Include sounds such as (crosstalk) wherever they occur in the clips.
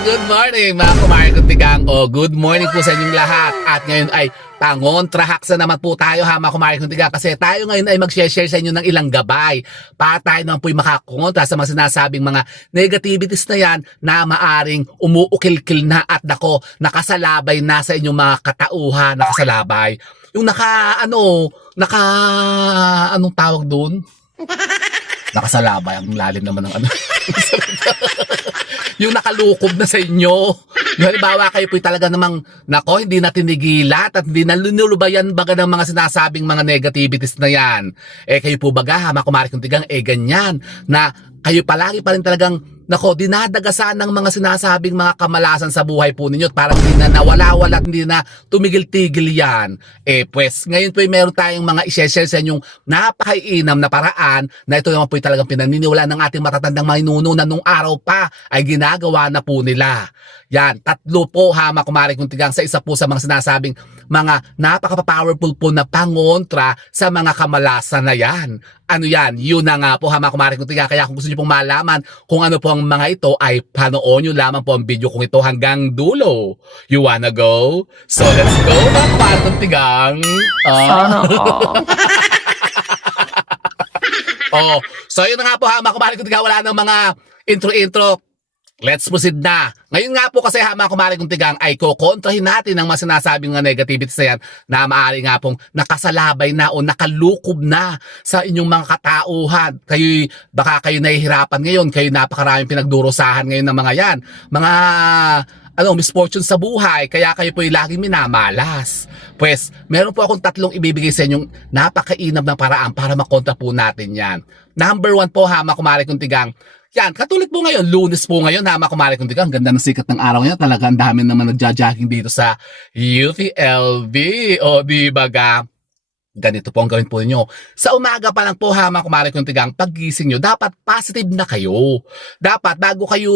good morning mga kumain kuntigang. O, good morning po sa inyong lahat. At ngayon ay pangontrahak na naman po tayo ha mga kumain kuntigang. Kasi tayo ngayon ay mag-share sa inyo ng ilang gabay. Para tayo naman po'y makakontra sa mga sinasabing mga negativities na yan na maaring umuukil-kil na at nako, nakasalabay na sa inyong mga katauhan, nakasalabay. Yung naka, ano, naka, anong tawag doon? (laughs) Nakasalabay. Ang lalim naman ng ano. (laughs) yung nakalukob na sa inyo. Yung halimbawa kayo po'y talaga namang, nako, hindi na tinigilat at hindi na linulubayan baga ng mga sinasabing mga negativities na yan. Eh kayo po baga, ha, mga kumari kong tigang, eh ganyan, na kayo palagi pa rin talagang, nako, dinadagasan ng mga sinasabing mga kamalasan sa buhay po ninyo at parang hindi na nawala-wala hindi na tumigil-tigil yan. Eh pues, ngayon po meron tayong mga i-share sa inyong napakainam na paraan na ito naman po talagang pinaniniwala ng ating matatandang manuno na nung araw pa ay ginagawa na po nila. Yan, tatlo po ha, mga kumari kong tigang sa isa po sa mga sinasabing mga napaka-powerful po na pangontra sa mga kamalasan na yan. Ano yan? Yun na nga po ha, mga kumari kong tigang. Kaya kung gusto nyo pong malaman kung ano po ang mga ito ay panoon nyo lamang po ang video kong ito hanggang dulo. You wanna go? So let's go mga kumari kong tigang. Ah. Sana all. (laughs) Oh, so yun na nga po ha, mga kumari kung tiga, wala ng mga intro-intro. Let's proceed na. Ngayon nga po kasi ha, mga kumari kong tigang ay kukontrahin natin ang mga sinasabing mga negativities na yan na maaari nga pong nakasalabay na o nakalukob na sa inyong mga katauhan. Kayo, baka kayo nahihirapan ngayon, kayo napakaraming pinagdurusahan ngayon ng mga yan. Mga ano, misfortune sa buhay, kaya kayo po laging minamalas. Pues, meron po akong tatlong ibibigay sa inyong napakainam na paraan para makontra po natin yan. Number one po ha, mga kumari kong tigang, yan, katulad po ngayon, lunes po ngayon, ha, mga kumari kong tigang, ang ganda ng sikat ng araw ngayon, talaga ang dami naman nagja-jogging dito sa UTLB, o di ba ga? Ganito po ang gawin po ninyo. Sa umaga pa lang po ha, mga kumari kong tigang, paggising nyo, dapat positive na kayo. Dapat, bago kayo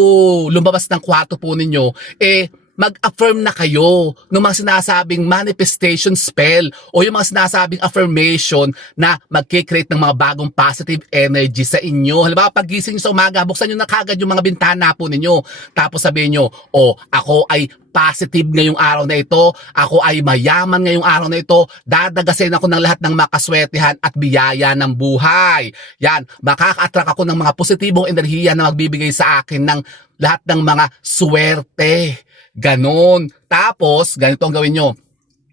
lumabas ng kwarto po ninyo, eh, mag-affirm na kayo ng mga sinasabing manifestation spell o yung mga sinasabing affirmation na mag-create ng mga bagong positive energy sa inyo. Halimbawa, paggising nyo sa umaga, buksan nyo na kagad yung mga bintana po ninyo. Tapos sabihin nyo, oh, ako ay positive ngayong araw na ito. Ako ay mayaman ngayong araw na ito. Dadagasin ako ng lahat ng makaswertihan at biyaya ng buhay. Yan, makaka-attract ako ng mga positibong enerhiya na magbibigay sa akin ng lahat ng mga swerte. Ganon. Tapos, ganito ang gawin nyo.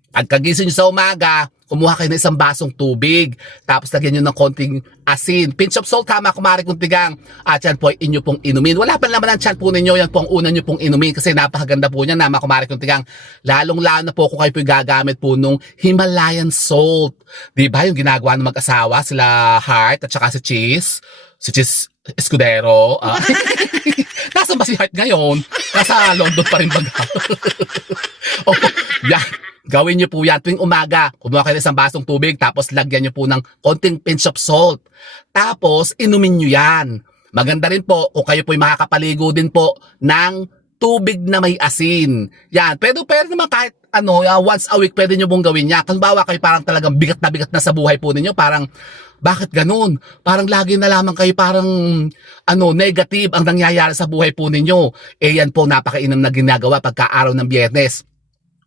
Pagkagising nyo sa umaga, kumuha kayo ng isang basong tubig. Tapos lagyan nyo ng konting asin. Pinch of salt, tama kumari kung tigang. At yan po ay inyo pong inumin. Wala pa naman ang chan po ninyo. Yan po ang una nyo pong inumin kasi napakaganda po niya, nama kumari kung tigang. Lalong lalo na po kung kayo po gagamit po nung Himalayan salt. Di ba yung ginagawa ng mag-asawa, sila Heart at saka si Cheese? Si Cheese Escudero. Ah. (laughs) Nasaan ba si Heart ngayon? Nasa London pa rin baga. (laughs) oh, yan. Gawin niyo po yan tuwing umaga. Kumuha kayo ng isang basong tubig tapos lagyan niyo po ng konting pinch of salt. Tapos inumin niyo yan. Maganda rin po kung kayo po'y makakapaligo din po ng tubig na may asin. Yan. Pero pwede naman kahit ano, uh, once a week pwede nyo pong gawin yan. Halimbawa kayo parang talagang bigat na bigat na sa buhay po ninyo. Parang, bakit ganun? Parang lagi na lamang kayo parang ano, negative ang nangyayari sa buhay po ninyo. Eh yan po napakainam na ginagawa pagka araw ng biyernes.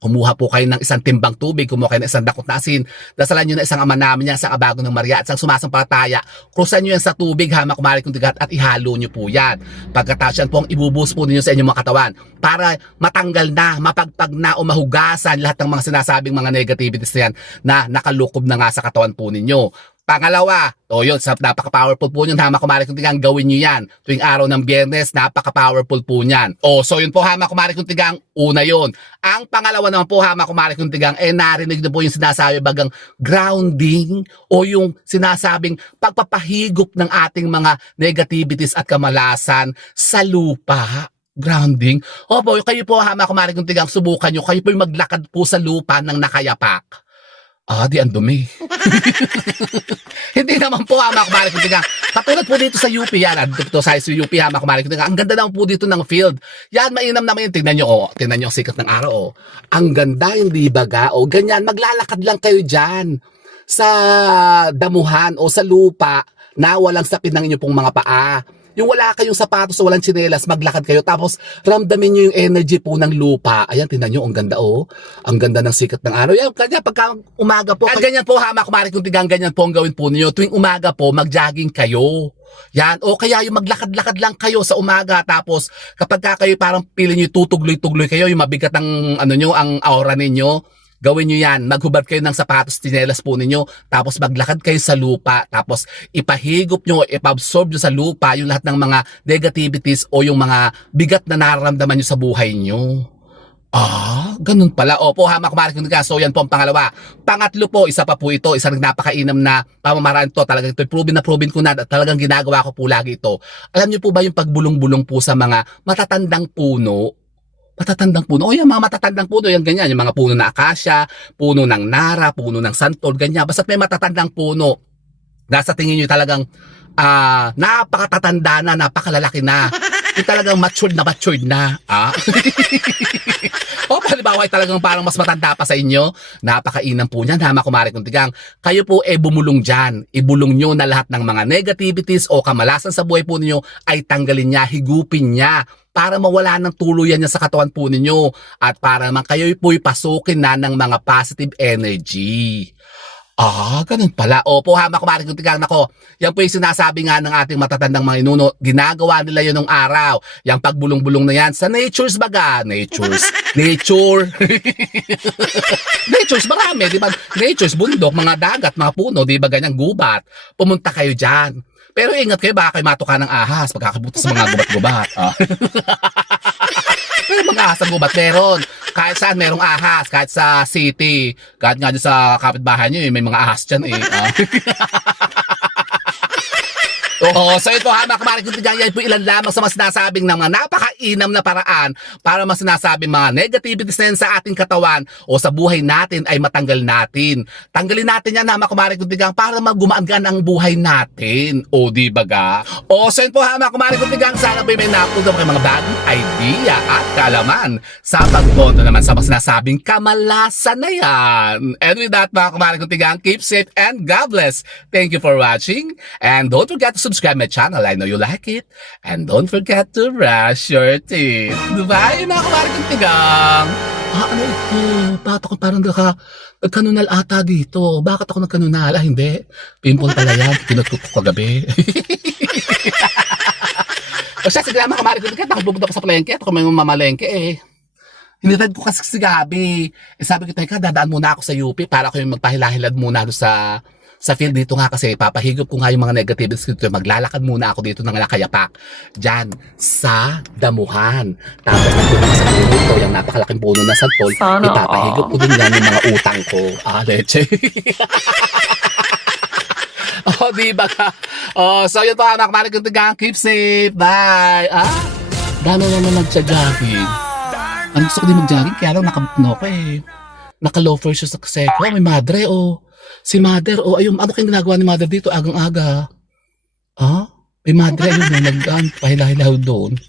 Kumuha po kayo ng isang timbang tubig, kumuha kayo ng isang dakot na asin, dasalan nyo na isang ama namin niya, sa abago ng Maria at isang sumasampalataya. Krusan nyo yan sa tubig ha, makumari kong tigat at ihalo nyo po yan. Pagkatapos yan po ang ibubus po ninyo sa inyong mga katawan para matanggal na, mapagpag na o mahugasan lahat ng mga sinasabing mga negativities na yan na nakalukob na nga sa katawan po ninyo. Pangalawa, o yun, sa napaka-powerful po yun, hama kumari kung tigang gawin nyo yan. Tuwing araw ng biyernes, napaka-powerful po niyan. O, so yun po, hama kumari kung tigang, una yun. Ang pangalawa naman po, hama kumari kung tigang, eh narinig na po yung sinasabi bagang grounding o yung sinasabing pagpapahigop ng ating mga negativities at kamalasan sa lupa grounding. Opo, kayo po hama kumari kung tigang subukan nyo, kayo po yung maglakad po sa lupa ng nakayapak. Ah, di ang dumi. (laughs) Hindi naman po hama kumari kung tigang. Katulad po dito sa UP yan, ah, dito sa UP hama kumari kung tigang. Ang ganda naman po dito ng field. Yan, mainam naman yun. Tingnan nyo, oh. Tingnan nyo ang sikat ng araw, oh. Ang ganda yung libaga, oh. Ganyan, maglalakad lang kayo dyan sa damuhan o sa lupa na walang sapin ng inyong pong mga paa. Yung wala kayong sapatos o walang tsinelas, maglakad kayo. Tapos, ramdamin nyo yung energy po ng lupa. Ayan, tingnan nyo, ang ganda oh. Ang ganda ng sikat ng araw. Yan, kanya pagka umaga po. At ganyan po, hama, kumari kung tigang ganyan po ang gawin po ninyo. Tuwing umaga po, mag-jogging kayo. Yan. O kaya yung maglakad-lakad lang kayo sa umaga. Tapos, kapag ka kayo parang pili nyo tutugloy-tugloy kayo, yung mabigat ang, ano nyo, ang aura ninyo, Gawin nyo yan. Maghubad kayo ng sapatos, tinelas po ninyo. Tapos maglakad kayo sa lupa. Tapos ipahigop nyo, ipabsorb nyo sa lupa yung lahat ng mga negativities o yung mga bigat na nararamdaman nyo sa buhay nyo. Ah, ganun pala. Opo, hamak marik ng So, yan po ang pangalawa. Pangatlo po, isa pa po ito. Isang napakainam na pamamaraan to. Talagang ito, proven na proven ko na. at Talagang ginagawa ko po lagi ito. Alam niyo po ba yung pagbulong-bulong po sa mga matatandang puno? Matatandang puno. O yan, mga matatandang puno. Yan, ganyan. Yung mga puno na akasya, puno ng nara, puno ng santol, ganyan. Basta may matatandang puno. Nasa tingin nyo talagang ah napakatatanda na, napakalalaki na. Yung talagang matured na matured na. Ah? (laughs) o halimbawa ay talagang parang mas matanda pa sa inyo, napakainam po niyan, hama kumari kung tigang. Kayo po eh bumulong dyan. Ibulong nyo na lahat ng mga negativities o kamalasan sa buhay po ninyo ay tanggalin niya, higupin niya para mawala ng tuluyan niya sa katawan po ninyo at para naman kayo po'y pasukin na ng mga positive energy. Ah, ganun pala. Opo, hama kumari kung tigang nako. Yan po yung sinasabi nga ng ating matatandang mga inuno. Ginagawa nila yun ng araw. Yang pagbulong-bulong na yan sa nature's baga. Nature's. (laughs) Nature. (laughs) nature's marami, di ba? Nature's bundok, mga dagat, mga puno, di ba ganyan gubat. Pumunta kayo dyan. Pero ingat kayo, baka kayo matuka ng ahas pagkakabuto sa mga gubat-gubat. Ah. (laughs) Pero mga ahas ang gubat meron. Kahit saan merong ahas, kahit sa city, kahit nga dyan sa kapitbahay nyo, eh, may mga ahas dyan eh. (laughs) (laughs) Oo, so ito ha, mga kamarik kung yan po ilan lamang sa mga sinasabing ng mga napakainam na paraan para mas sinasabing mga negativities na sa ating katawan o sa buhay natin ay matanggal natin. Tanggalin natin yan ha, mga kamarik kung para magumaan ang buhay natin. O, di ba ga? O, so yun po ha, mga kamarik kung sana po may napuno kayo mga bagong idea at kaalaman sa pagboto naman sa mga sinasabing kamalasan na yan. And with that, mga kamarik kung keep safe and God bless. Thank you for watching and don't forget to subscribe my channel. I know you like it. And don't forget to brush your teeth. Diba? Yun mga kamarik kong tigang. Ah, ano ito? Bakit ako parang naka, nagkanunal ata dito? Bakit ako nagkanunal? Ah, hindi. Pimple pala yan. Kinot ko kagabi. (laughs) o siya, sige mga kamarik kong tigang. Ako pupunta pa sa palengke. Ako may mamalengke eh. Hinitad ko kasi si Gabi. Eh, sabi ko, teka, dadaan muna ako sa UP para ko yung magpahilahilad muna doon sa sa field dito nga kasi papahigop ko nga yung mga negatives dito. Maglalakad muna ako dito ng nakayapak. Diyan, sa damuhan. Tapos ka sa puno ko, yung napakalaking puno na santol, Sana ipapahigop ko din yan yung mga utang ko. Ah, leche. (laughs) oh, di ba ka? Oh, so yun po, anak, marik kong tigang. Keep safe. Bye. Ah, dami naman nagsa-jogging. Ang gusto ko din mag-jogging, kaya lang nakabukno ko eh. Naka-loafer siya sa kaseko. May madre, oh. Si mother, oh, ayun, ano kayong ginagawa ni mother dito agang-aga? Ah? May madre, ayun, nag-pahilahilaw doon. (laughs)